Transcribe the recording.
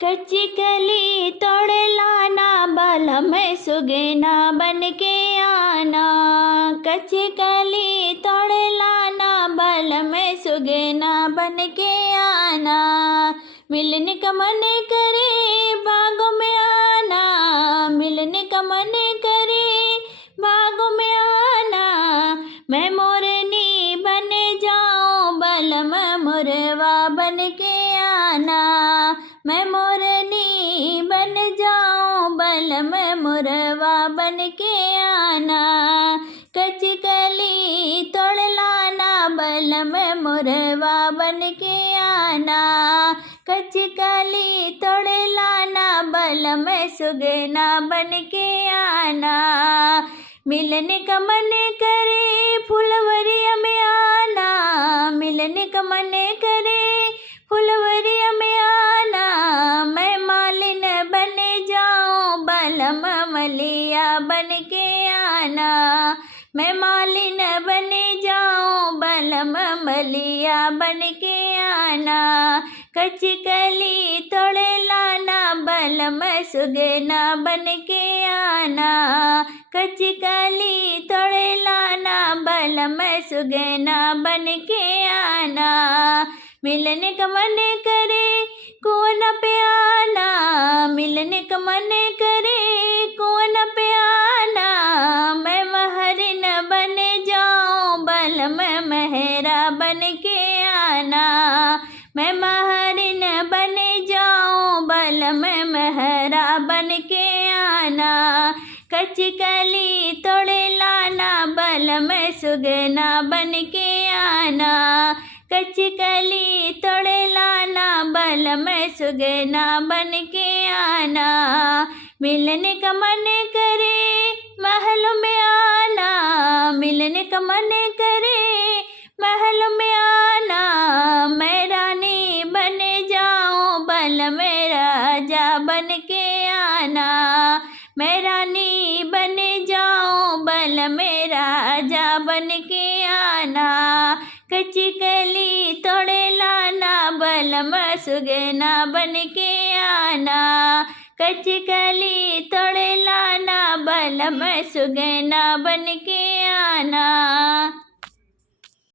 कच्ची कली तोड़ लाना, बलम सुगना बन के आना। कच्ची कली तोड़ लाना, बलम सुगना बन के आना। मिलने का मन करे बागों में आना, मिलने का मन करे बागों में आना। मैं मोरनी बन जाऊं, बलम मोरवा बन के आना। मैं मोरनी बन जाऊं, बलम मोरवा बन के आना। कच्ची कली तोड़ लाना, बलम मोरवा बन के आना। कच्ची कली तोड़ लाना, बलम सुगना बन के आना। मिलने का मन करे फुलवरिया में आना, मिलने का मन करे फुलवरिया में आना। मैं मालिन बन जाऊं, बलम मलिया बन के आना। मैं मालिन बन जाऊं, बलम मलिया बन के आना। कच्ची कली तोड़ लाना, बलम सुगना बन के आना। कच्ची कली तोड़ लाना, बलम सुगना बन के आना। मिलने का मन करे कौन पे आना, मिलने का मन करे कौन पे आना। मैं महरिन बन जाऊं, बलम मेहरा बन के आना। मैं महरिन बन जाऊं, बलम मेहरा बन के आना। कच्ची कली तोड़ लाना, बलम सुगना बन के आना। कच्ची कली तोड़ लाना, बलम सुगना बन के आना। मिलने का मन करे महलों में आना, मिलने का मन करे महलों में आना। मैं रानी बन जाऊं, बलम राजा बन के आना। मैं रानी बन जाऊं, बलम राजा बन के आना। कच्ची कली तोड़ लाना, बलम सुगना बन के आना। कच्ची कली तोड़ लाना, बलम सुगना बन के आना।